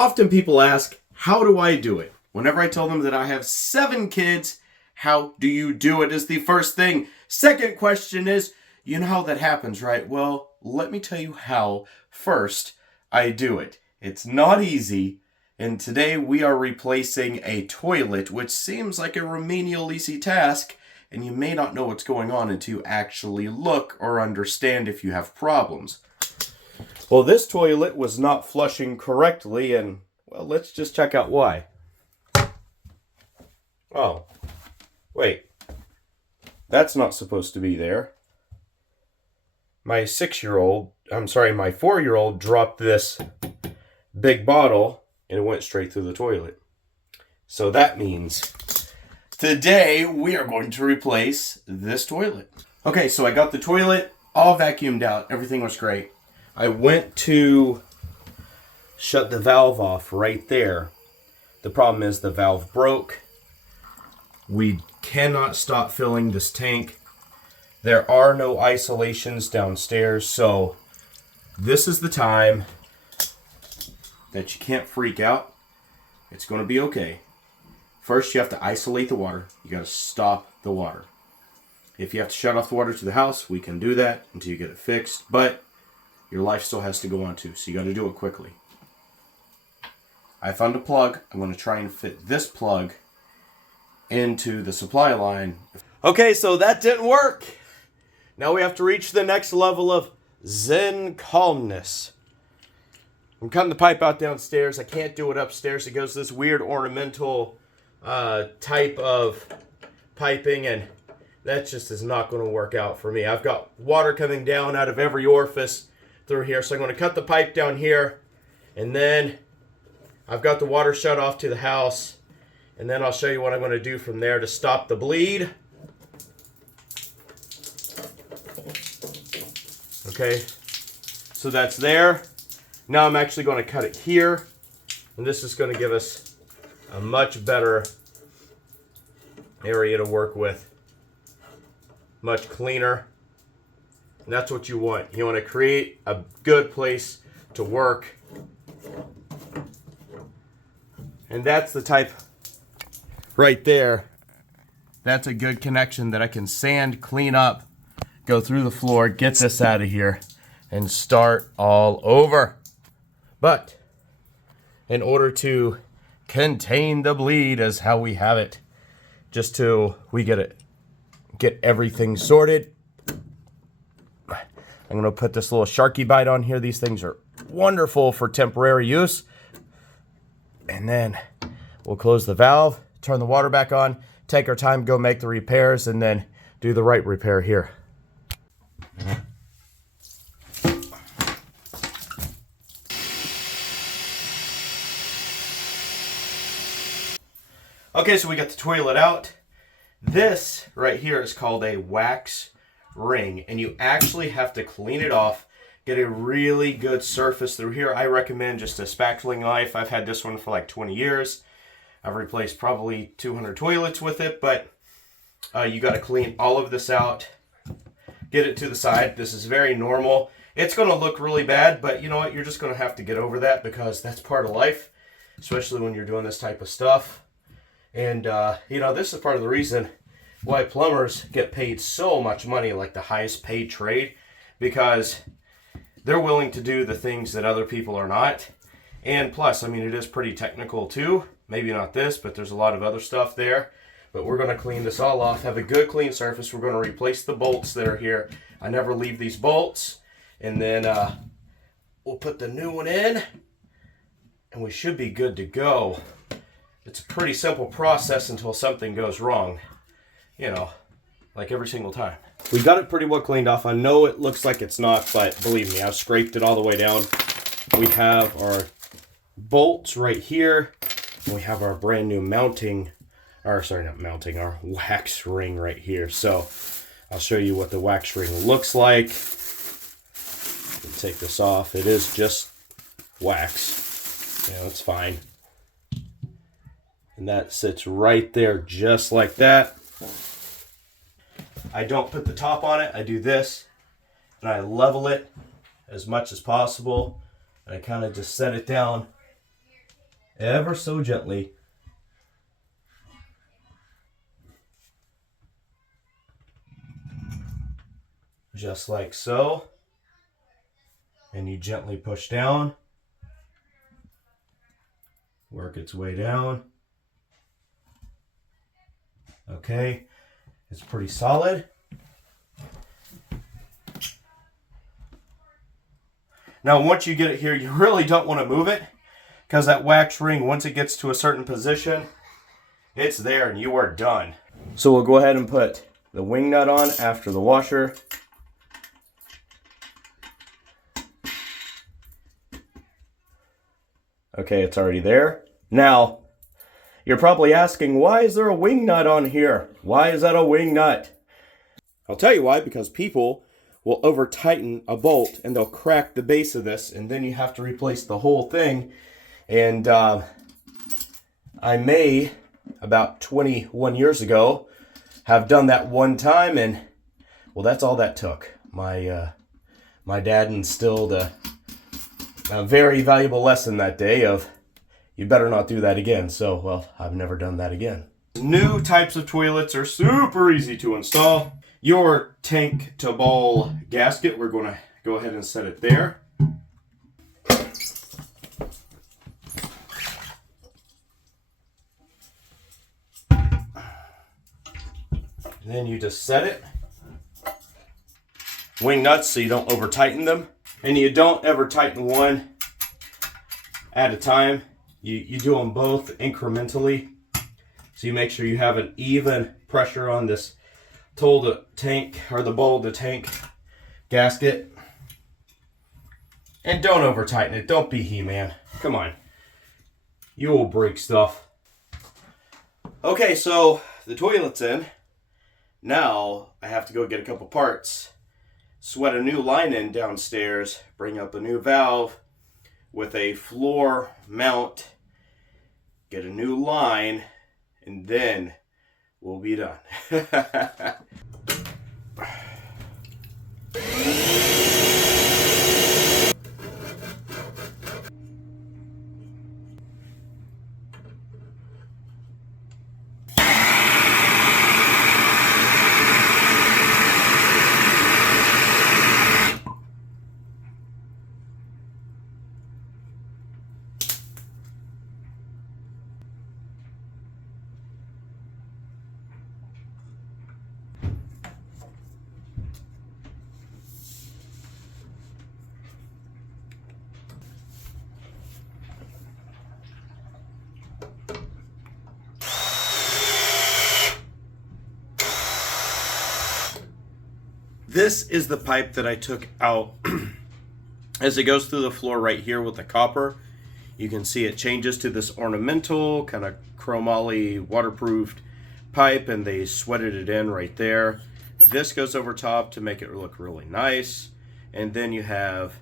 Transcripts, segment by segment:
Often people ask, how do I do it? Whenever I tell them that I have 7 kids, how do you do it is the first thing. Second question is, you know how that happens, right? Well, let me tell you how first I do it. It's not easy, and today we are replacing a toilet, which seems like a remedial easy task, and you may not know what's going on until you actually look or understand if you have problems. Well, this toilet was not flushing correctly, and, well, let's just check out why. Oh, wait. That's not supposed to be there. My 4-year-old dropped this big bottle, and it went straight through the toilet. So that means today we are going to replace this toilet. Okay, so I got the toilet all vacuumed out. Everything was great. I went to shut the valve off right there. The problem is the valve broke. We cannot stop filling this tank. There are no isolations downstairs, so this is the time that you can't freak out. It's going to be okay. First, you have to isolate the water. You got to stop the water. If you have to shut off the water to the house, we can do that until you get it fixed, but your life still has to go on too, so you got to do it quickly. I found a plug. I'm going to try and fit this plug into the supply line. Okay, so that didn't work. Now we have to reach the next level of Zen calmness. I'm cutting the pipe out downstairs. I can't do it upstairs. It goes this weird ornamental type of piping, and that just is not going to work out for me. I've got water coming down out of every orifice through here, so I'm going to cut the pipe down here, and then I've got the water shut off to the house, and then I'll show you what I'm going to do from there to stop the bleed. Okay, so that's there. Now I'm actually going to cut it here, and this is going to give us a much better area to work with. Much cleaner. And that's what you want. You want to create a good place to work. And that's the type right there. That's a good connection that I can sand, clean up, go through the floor, get this out of here, and start all over. But in order to contain the bleed is how we have it. Just till we get everything sorted. I'm going to put this little Sharky bite on here. These things are wonderful for temporary use. And then we'll close the valve, turn the water back on, take our time, go make the repairs, and then do the right repair here. Okay, so we got the toilet out. This right here is called a wax ring, and you actually have to clean it off, get a really good surface through here. I recommend just a spatuling knife. I've had this one for like 20 years. I've replaced probably 200 toilets with it, but you got to clean all of this out, get it to the side. This is very normal. It's going to look really bad, but you know what? You're just going to have to get over that because that's part of life, especially when you're doing this type of stuff. And, this is part of the reason why plumbers get paid so much money, like the highest paid trade, because they're willing to do the things that other people are not. And plus, it is pretty technical too. Maybe not this, but there's a lot of other stuff there. But we're going to clean this all off, have a good clean surface. We're going to replace the bolts that are here. I never leave these bolts. And then we'll put the new one in, and we should be good to go. It's a pretty simple process until something goes wrong, like every single time. We got it pretty well cleaned off. I know it looks like it's not, but believe me, I've scraped it all the way down. We have our bolts right here. And we have our brand new our wax ring right here. So I'll show you what the wax ring looks like. Take this off. It is just wax. It's fine. And that sits right there just like that. I don't put the top on it. I do this, and I level it as much as possible. And I kind of just set it down ever so gently. Just like so. And you gently push down. Work its way down. Okay, it's pretty solid. Now, once you get it here, you really don't want to move it, because that wax ring, once it gets to a certain position, it's there and you are done. So we'll go ahead and put the wing nut on after the washer. Okay, it's already there. Now, you're probably asking, why is there a wing nut on here? Why is that a wing nut? I'll tell you why, because people will over tighten a bolt and they'll crack the base of this, and then you have to replace the whole thing. And I may, about 21 years ago, have done that one time, and well, that's all that took. My dad instilled a very valuable lesson that day of, you better not do that again. So, well, I've never done that again. New types of toilets are super easy to install. Your tank to ball gasket, we're going to go ahead and set it there. Then you just set it. Wing nuts so you don't over tighten them. And you don't ever tighten one at a time. You do them both incrementally. So you make sure you have an even pressure on this tool to tank, or the bowl to tank gasket. And don't over tighten it. Don't be He-Man. Come on. You will break stuff. Okay, so the toilet's in. Now I have to go get a couple parts. Sweat a new line in downstairs. Bring up a new valve with a floor mount. Get a new line. And then we'll be done. This is the pipe that I took out. As it goes through the floor right here with the copper, you can see it changes to this ornamental kind of chromoly waterproofed pipe, and they sweated it in right there. This goes over top to make it look really nice. And then you have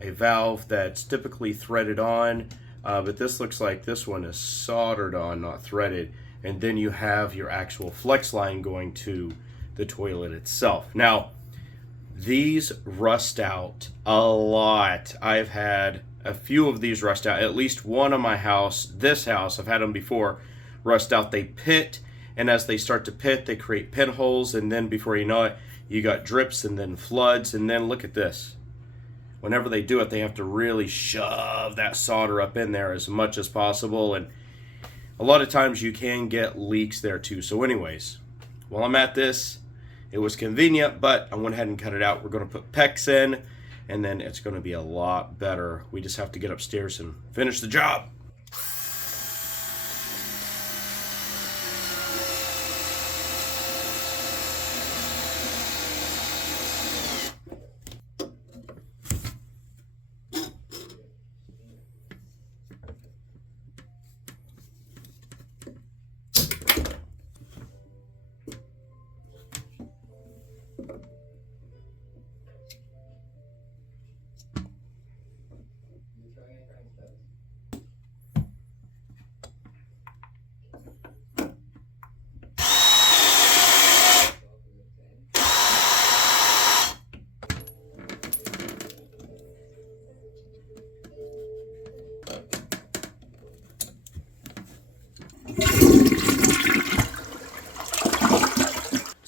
a valve that's typically threaded on, but this looks like this one is soldered on, not threaded. And then you have your actual flex line going to the toilet itself. Now, these rust out a lot. I've had a few of these rust out. At least one on my house, this house, I've had them before, rust out. They pit, and as they start to pit, they create pinholes, and then before you know it, you got drips and then floods. And then look at this. Whenever they do it, they have to really shove that solder up in there as much as possible, and a lot of times you can get leaks there too. So anyways, while I'm at this, it was convenient, but I went ahead and cut it out. We're going to put PEX in, and then it's going to be a lot better. We just have to get upstairs and finish the job.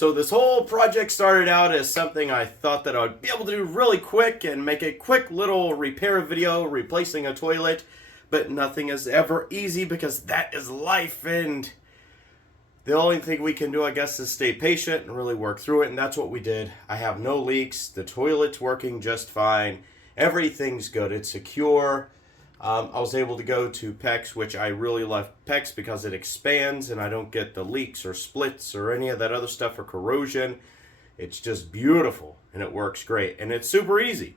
So this whole project started out as something I thought that I would be able to do really quick and make a quick little repair video replacing a toilet, but nothing is ever easy because that is life, and the only thing we can do, I guess, is stay patient and really work through it, and that's what we did. I have no leaks. The toilet's working just fine. Everything's good. It's secure. I was able to go to PEX, which I really love PEX because it expands and I don't get the leaks or splits or any of that other stuff or corrosion. It's just beautiful and it works great and it's super easy.